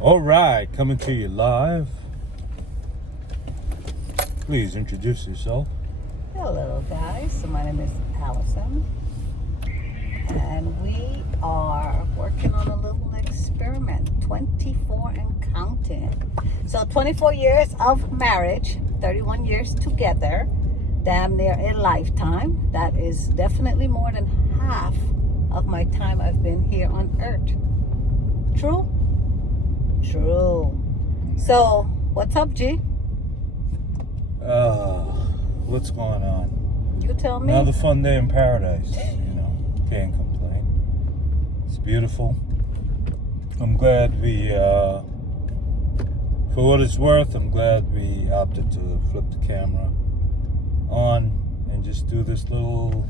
All right, coming to you live. Please introduce yourself. Hello guys, so my name is Allison and we are working on a little experiment, 24 and counting. So 24 years of marriage, 31 years together, damn near a lifetime. That is definitely more than half of my time I've been here on earth. True? True. So what's up, G? What's going on? You tell me. Another fun day in paradise. Can't complain. It's beautiful. I'm glad we, for what it's worth, I'm glad we opted to flip the camera on and just do this little,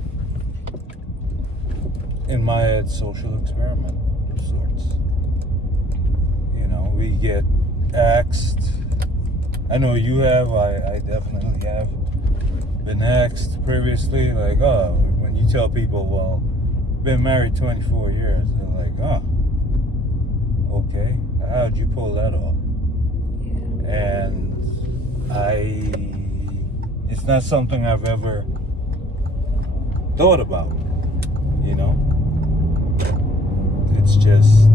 in my head, social experiment of sorts. We get asked. I know you have. I definitely have been asked previously, like, oh, when you tell people, well, been married 24 years, they're like, oh, okay, how'd you pull that off? Yeah. And it's not something I've ever thought about, It's just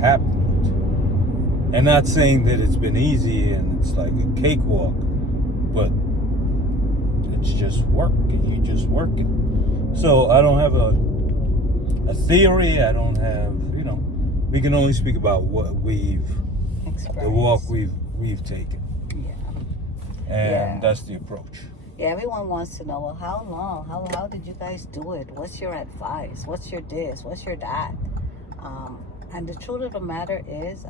happened. And not saying that it's been easy and it's like a cakewalk, but it's just work and you just work it. So I don't have a theory. I don't have, we can only speak about what the walk we've taken. Yeah. And that's the approach. Yeah, everyone wants to know, well, how long? How did you guys do it? What's your advice? What's your this? What's your that? And the truth of the matter is,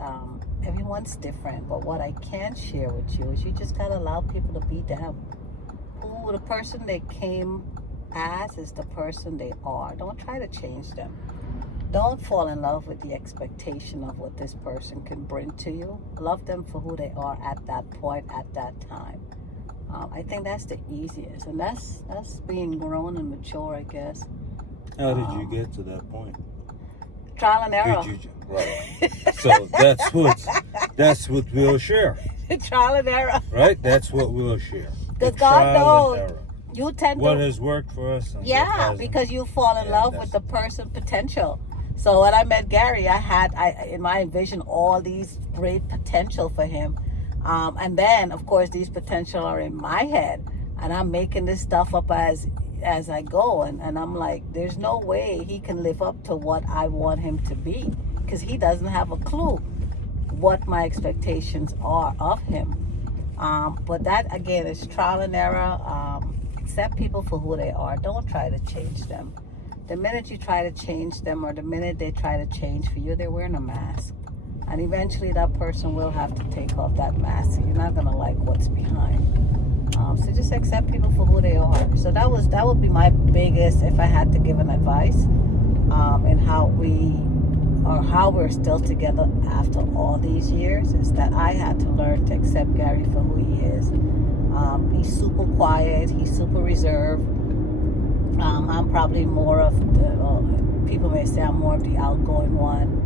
everyone's different. But what I can share with you is you just got to allow people to be them. Who the person they came as is the person they are. Don't try to change them. Don't fall in love with the expectation of what this person can bring to you. Love them for who they are at that point, at that time. I think that's the easiest. And that's being grown and mature, I guess. How did you get to that point? Trial and error. Right. So that's what we'll share. Trial and error. Right? That's what we'll share. Because God knows you tend what has worked for us. And because you fall in love with the person potential. So when I met Gary, I in my vision all these great potential for him. And then, of course, these potential are in my head. And I'm making this stuff up as I go. And I'm like, there's no way he can live up to what I want him to be. Because he doesn't have a clue what my expectations are of him. But that, again, is trial and error. Accept people for who they are. Don't try to change them. The minute you try to change them or the minute they try to change for you, they're wearing a mask. And eventually that person will have to take off that mask. You're not going to like what's behind. So just accept people for who they are. So that would be my biggest, if I had to give an advice, in how we're still together after all these years, is that I had to learn to accept Gary for who he is. He's super quiet. He's super reserved. I'm probably more of people may say I'm more of the outgoing one.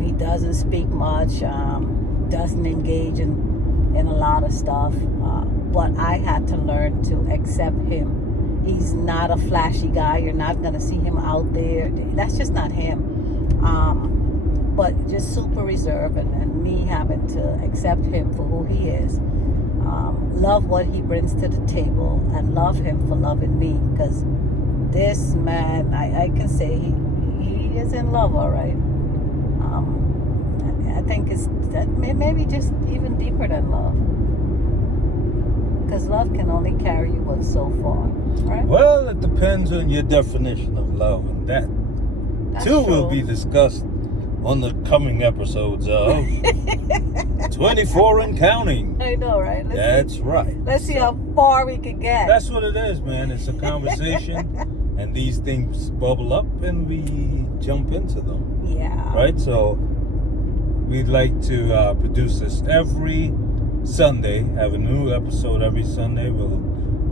He doesn't speak much, doesn't engage in a lot of stuff. But I had to learn to accept him. He's not a flashy guy. You're not going to see him out there. That's just not him. But just super reserved, and me having to accept him for who he is. Love what he brings to the table and love him for loving me. Because this man, I can say he is in love, all right. I think it's that maybe just even deeper than love. Because love can only carry you but so far, right? Well, it depends on your definition of love, and that too will be discussed on the coming episodes of 24 and Counting. I know, right? Let's see how far we can get. That's what it is, man. It's a conversation, and these things bubble up, and we jump into them. Yeah. Right? So we'd like to produce this every Sunday, have a new episode every Sunday. We'll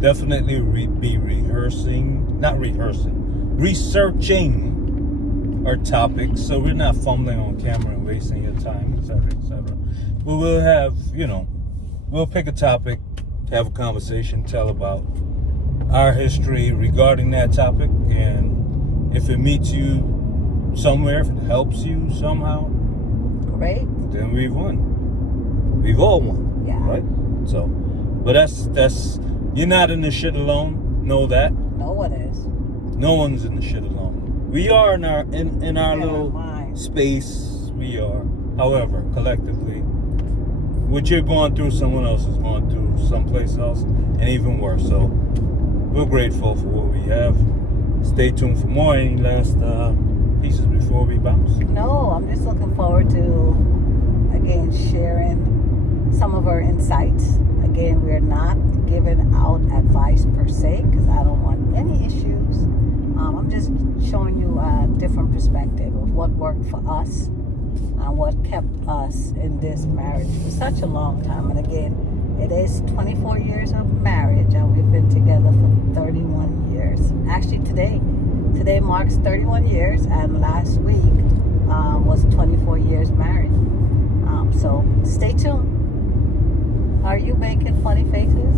definitely be researching our topics, so we're not fumbling on camera and wasting your time, etc., etc. But we'll have, we'll pick a topic, have a conversation, tell about our history regarding that topic, and if it meets you somewhere, if it helps you somehow, great. then we've won. We've all won. Yeah. Right? So, but that's you're not in this shit alone. Know that. No one is. No one's in the shit alone. We are in our little mind. space. We are. However, collectively, what you're going through, someone else is going through someplace else, and even worse. So, we're grateful for what we have. Stay tuned for more. Any last pieces before we bounce? No, I'm just looking forward to, again, sharing some of our insights. Again, we're not giving out advice per se, because I don't want any issues. I'm just showing you a different perspective of what worked for us and what kept us in this marriage for such a long time. And again, it is 24 years of marriage, and we've been together for 31 years. Actually, today marks 31 years, and last week was 24 years married. So stay tuned. Are you making funny faces?